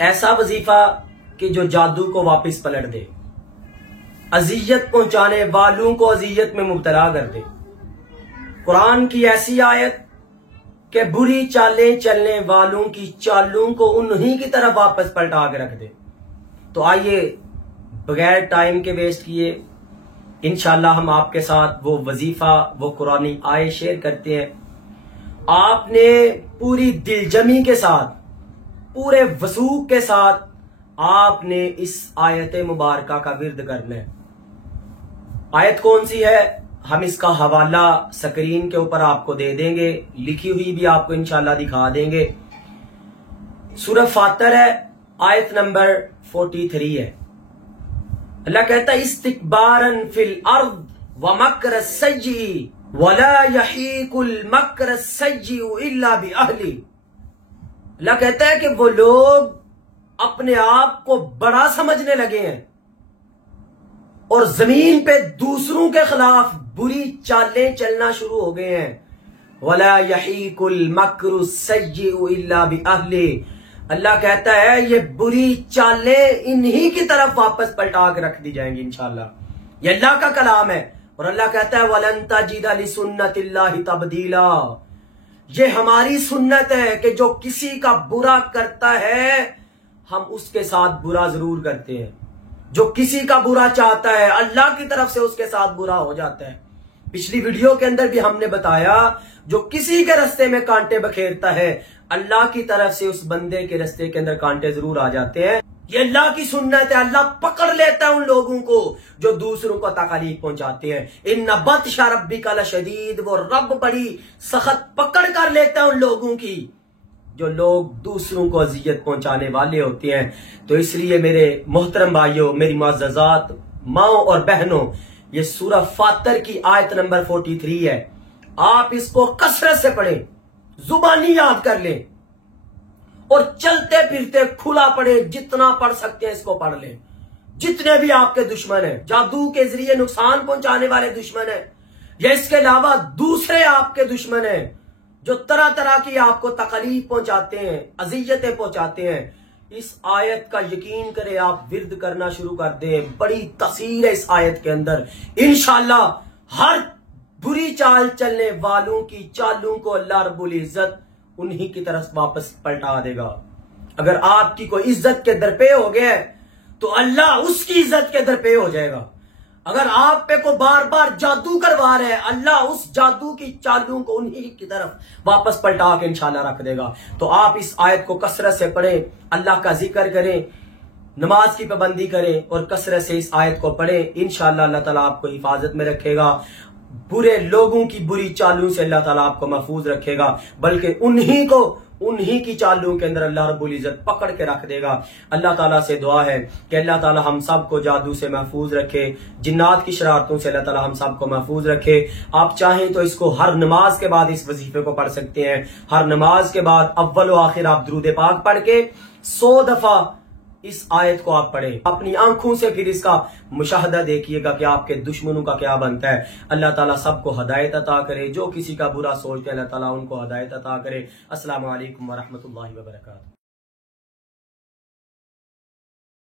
ऐसा वजीफा कि जो जादू को वापस पलट दे, अजियत पहुंचाने वालों को अजियत में मुब्तला कर दे। कुरान की ऐसी आयत कि बुरी चालें चलने वालों की चालों को उन्हीं की तरफ वापस पलटा के रख दे। तो आइए बगैर टाइम के वेस्ट किए इंशाल्लाह हम आपके साथ वो वजीफा, वो कुरानी आयत शेयर करते हैं। आपने पूरी दिलजमी के साथ, पूरे वसूख के साथ आपने इस आयत मुबारका का विर्द करना है। आयत कौन सी है, हम इसका हवाला स्क्रीन के ऊपर आपको दे देंगे, लिखी हुई भी आपको इंशाल्लाह दिखा देंगे। सूरह फातर है, आयत नंबर 43 है। अल्लाह कहता है इस्तिकबारन फिल अर्द व मकर सज्जी वला यहीकुल मकर सज्जी इल्ला बिअहली। अल्लाह कहता है कि वो लोग अपने आप को बड़ा समझने लगे हैं और जमीन पे दूसरों के खिलाफ बुरी चालें चलना शुरू हो गए हैं। वला यहीकुल मकरु सय्यिउ इल्ला बिअहली। अल्लाह कहता है ये बुरी चालें इन्हीं की तरफ वापस पलटा के रख दी जाएंगी इंशाल्लाह। ये अल्लाह का कलाम है और अल्लाह कहता है वलन तजिदा लिसुन्नतिल्लाहि तब्दीला। ये हमारी सुन्नत है कि जो किसी का बुरा करता है हम उसके साथ बुरा जरूर करते हैं। जो किसी का बुरा चाहता है अल्लाह की तरफ से उसके साथ बुरा हो जाता है। पिछली वीडियो के अंदर भी हमने बताया जो किसी के रास्ते में कांटे बखेरता है अल्लाह की तरफ से उस बंदे के रास्ते के अंदर कांटे जरूर आ जाते हैं। ये अल्लाह की सुन्नत है। अल्लाह पकड़ लेता है उन लोगों को जो दूसरों को तकलीफ पहुंचाते हैं। इन्ना बत्शा रब्बिका लशदीद, वो रब बड़ी सख्त पकड़ कर लेता है उन लोगों की जो लोग दूसरों को अजियत पहुंचाने वाले होते हैं। तो इसलिए मेरे मोहतरम भाइयों, मेरी मुअज़्ज़ज़ात माओ और बहनों, ये सूरह फातर की आयत नंबर 43 है। आप इसको कसरत से पढ़ें, जुबानी याद कर लें और चलते फिरते खुला पढ़े, जितना पढ़ सकते हैं इसको पढ़ लें। जितने भी आपके दुश्मन हैं, जादू के जरिए नुकसान पहुंचाने वाले दुश्मन हैं या इसके अलावा दूसरे आपके दुश्मन हैं जो तरह तरह की आपको तकलीफ पहुंचाते हैं, अजियतें पहुंचाते हैं, इस आयत का यकीन करें आप विर्द करना शुरू कर दें। बड़ी तसीर है इस आयत के अंदर। इंशाल्लाह हर बुरी चाल चलने वालों की चालों को अल्लाह रब्बुल इज्जत उन्हीं की तरफ वापस पलटा देगा। अगर आपकी कोई इज्जत के दरपे हो गया तो अल्लाह उसकी इज्जत के दरपे हो जाएगा। अगर आप पे को बार बार जादू करवा रहे हैं अल्लाह उस जादू की चालों को उन्हीं की तरफ वापस पलटा के इंशाल्लाह रख देगा। तो आप इस आयत को कसरत से पढ़ें, अल्लाह का जिक्र करें, नमाज की पाबंदी करें और कसरत से इस आयत को पढ़ें। इंशाल्लाह अल्लाह ताला आपको हिफाजत में रखेगा। बुरे लोगों की बुरी चालों से अल्लाह ताला आपको महफूज रखेगा, बल्कि उन्हीं की चालों के अंदर अल्लाह रब्बुल इज्जत पकड़ के रख देगा। अल्लाह ताला से दुआ है कि अल्लाह ताला हम सब को जादू से महफूज रखे, जिन्नात की शरारतों से अल्लाह ताला हम सब को महफूज रखे। आप चाहें तो इसको हर नमाज के बाद इस वजीफे को पढ़ सकते हैं। हर नमाज के बाद अव्वल व आखिर आप दुरूद पाक पढ़ के 100 दफा इस आयत को आप पढ़ें। अपनी आंखों से फिर इसका मुशाहदा देखिएगा कि आपके दुश्मनों का क्या बनता है। अल्लाह ताला सबको हदायत अता करे। जो किसी का बुरा सोचते हैं अल्लाह ताला उनको हदायत अता करे। अस्सलामु अलैकुम व रहमतुल्लाहि व बरकातहू।